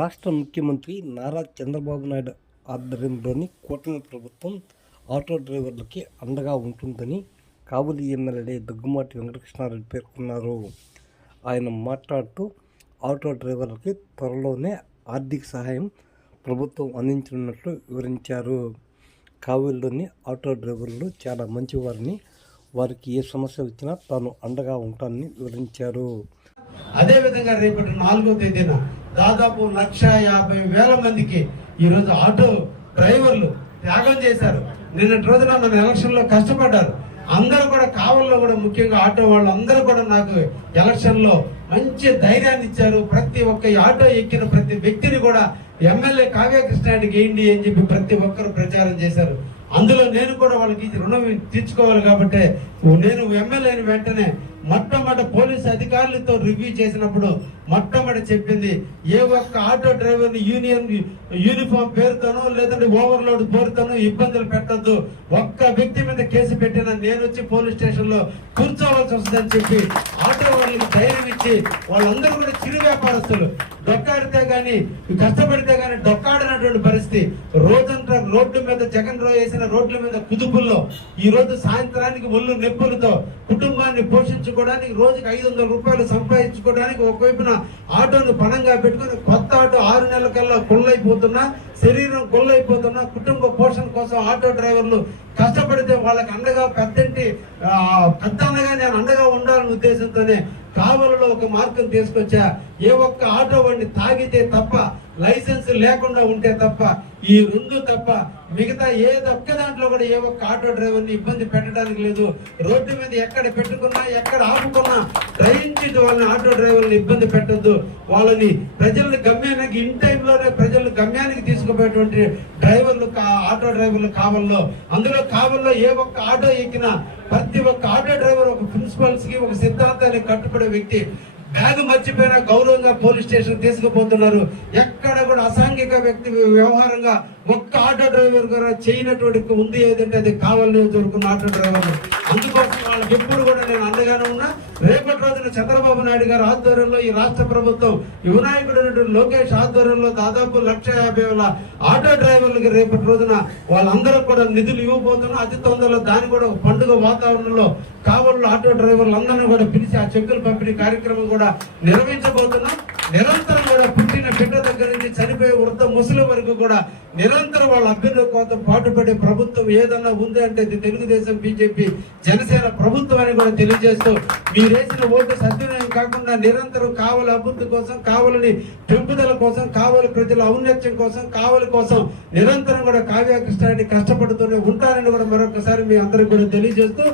రాష్ట్ర ముఖ్యమంత్రి నారా చంద్రబాబు నాయుడు ఆధ్వర్యంలోని కూటమి ప్రభుత్వం ఆటో డ్రైవర్లకి అండగా ఉంటుందని కావలి ఎమ్మెల్యే దగ్గుమాటి వెంకటకృష్ణారెడ్డి పేర్కొన్నారు. ఆయన మాట్లాడుతూ ఆటో డ్రైవర్లకి త్వరలోనే ఆర్థిక సహాయం ప్రభుత్వం అందించనున్నట్లు వివరించారు. కావలిలోని ఆటో డ్రైవర్లు చాలా మంచివారిని వారికి ఏ సమస్య వచ్చినా తాను అండగా ఉంటానని వివరించారు. అదేవిధంగా రేపటి నాలుగో తేదీన దాదాపు లక్ష యాభై వేల మందికి ఈరోజు ఆటో డ్రైవర్లు త్యాగం చేశారు. నిన్నటి రోజున మన ఎలక్షన్లో కష్టపడ్డారు. అందరూ కూడా కావల్లో కూడా ముఖ్యంగా ఆటో వాళ్ళు అందరూ కూడా నాకు ఎలక్షన్లో మంచి ధైర్యాన్ని ఇచ్చారు. ప్రతి ఒక్క ఆటో ఎక్కిన ప్రతి వ్యక్తిని కూడా ఎమ్మెల్యే కావ్యకృష్ణానికి ఏంటి అని చెప్పి ప్రతి ఒక్కరు ప్రచారం చేశారు. అందులో నేను కూడా వాళ్ళకి రుణం తీర్చుకోవాలి కాబట్టి నేను ఎమ్మెల్యేని వెంటనే మొట్టమొదటి పోలీస్ అధికారులతో రివ్యూ చేసినప్పుడు మొట్టమొదటి చెప్పింది ఏ ఒక్క ఆటో డ్రైవర్ యూనియన్ యూనిఫామ్ పేరుతోనో లేదంటే ఓవర్లోడ్ పేరుతోనో ఇబ్బందులు పెట్టద్దు. ఒక్క వ్యక్తి మీద కేసు పెట్టిన నేను వచ్చి పోలీస్ స్టేషన్లో కూర్చోవాల్సి వస్తుందని చెప్పి ఆటో వాళ్ళకి ధైర్యం ఇచ్చి వాళ్ళందరూ కూడా చిరు వ్యాపారస్తులు. డొక్కాడితే గాని కష్టపడితే గాని డొక్కాడినటువంటి పరిస్థితి. రోజంతా రోడ్ల మీద జగన్ రో వేసిన రోడ్ల మీద కుదుపుల్లో ఈ రోజు సాయంత్రానికి ఒళ్ళు నొప్పులతో కుటుంబాన్ని సంపాదించుకోవడానికి రోజుకి ఐదు వందల రూపాయలు సంపాదించుకోవడానికి ఒకవైపున ఆటోను పణంగా పెట్టుకొని కొత్త ఆటో ఆరు నెలల కల్లా కొల్లైపోతున్నా శరీరం కొల్లైపోతున్నా కుటుంబ పోషణ కోసం ఆటో డ్రైవర్లు కష్టపడితే వాళ్ళకి అండగా పెద్దంటి పెద్ద అన్నగా నేను అండగా ఉండాలనే ఉద్దేశంతోనే కావలలో ఒక మార్గం తీసుకొచ్చా. ఏ ఒక్క ఆటో వాడిని తాగితే తప్ప లైసెన్స్ లేకుండా ఉంటే తప్ప ఈ రెండు తప్ప మిగతా ఏ ఒక్క దాంట్లో కూడా ఏ ఒక్క ఆటో డ్రైవర్ని ఇబ్బంది పెట్టడానికి లేదు. రోడ్డు మీద ఎక్కడ పెట్టుకున్నా ఎక్కడ ఆపుకున్నా దయించి వాళ్ళని ఆటో డ్రైవర్ని ఇబ్బంది పెట్టద్దు. వాళ్ళని ప్రజల్ని గమ్యానికి ఇన్ టైంలోనే ప్రజలు గమ్యానికి తీసుకుపోయేటువంటి డ్రైవర్లు కా- ఆటో డ్రైవర్లు కావల్లో. అందులో కావల్లో ఏ ఒక్క ఆటో ఎక్కినా ప్రతి ఒక్క ఆటో డ్రైవర్ ఒక ప్రిన్సిపల్స్కి ఒక సిద్ధాంతాన్ని కట్టుబడే వ్యక్తి బ్యాగ్ మర్చిపోయిన గౌరవంగా పోలీస్ స్టేషన్ తీసుకుపోతున్నారు. ఎక్కడ కూడా అసాంఘిక వ్యక్తి వ్యవహారంగా ఒక్క ఆటో డ్రైవర్ కూడా చేయనటువంటి ఉంది ఏదంటే అది కావాలని దొరుకున్న ఆటో డ్రైవర్. అందుకోసం వాళ్ళకి ఎప్పుడు కూడా నేను అండగానే ఉన్నా. రేపటి రోజున చంద్రబాబు నాయుడు గారి ఆధ్వర్యంలో ఈ రాష్ట్ర ప్రభుత్వం యువనాయకుడు లోకేష్ ఆధ్వర్యంలో దాదాపు లక్ష యాభై వేల ఆటో డ్రైవర్లకి రేపటి రోజున వాళ్ళందరూ కూడా నిధులు ఇవ్వబోతున్నా. అతి తొందరలో దాని కూడా ఒక పండుగ వాతావరణంలో కావల్లో ఆటో డ్రైవర్లు అందరినీ కూడా పిలిచి ఆ చెక్కులు పంపిణీ కార్యక్రమం కూడా నిర్వహించబోతున్నాం. నిరంతరం చనిపోయే వృద్ధ ముసలి వరకు కూడా నిరంతరం వాళ్ళ అభ్యున్నతి కోసం పాటుపడే ప్రభుత్వం ఏదన్నా ఉంది అంటే ఇది తెలుగుదేశం బీజేపీ జనసేన ప్రభుత్వం అని కూడా తెలియజేస్తూ మీరేసిన ఓటు సద్వినియోగం కాకుండా నిరంతరం కావలి అభివృద్ధి కోసం కావలిని పెంపుదల కోసం కావలి ప్రజల ఔన్నత్యం కోసం కావలి కోసం నిరంతరం కూడా కావ్య కృష్ణారెడ్డి కష్టపడుతూనే ఉంటారని కూడా మరొకసారి మీ అందరికి కూడా తెలియజేస్తూ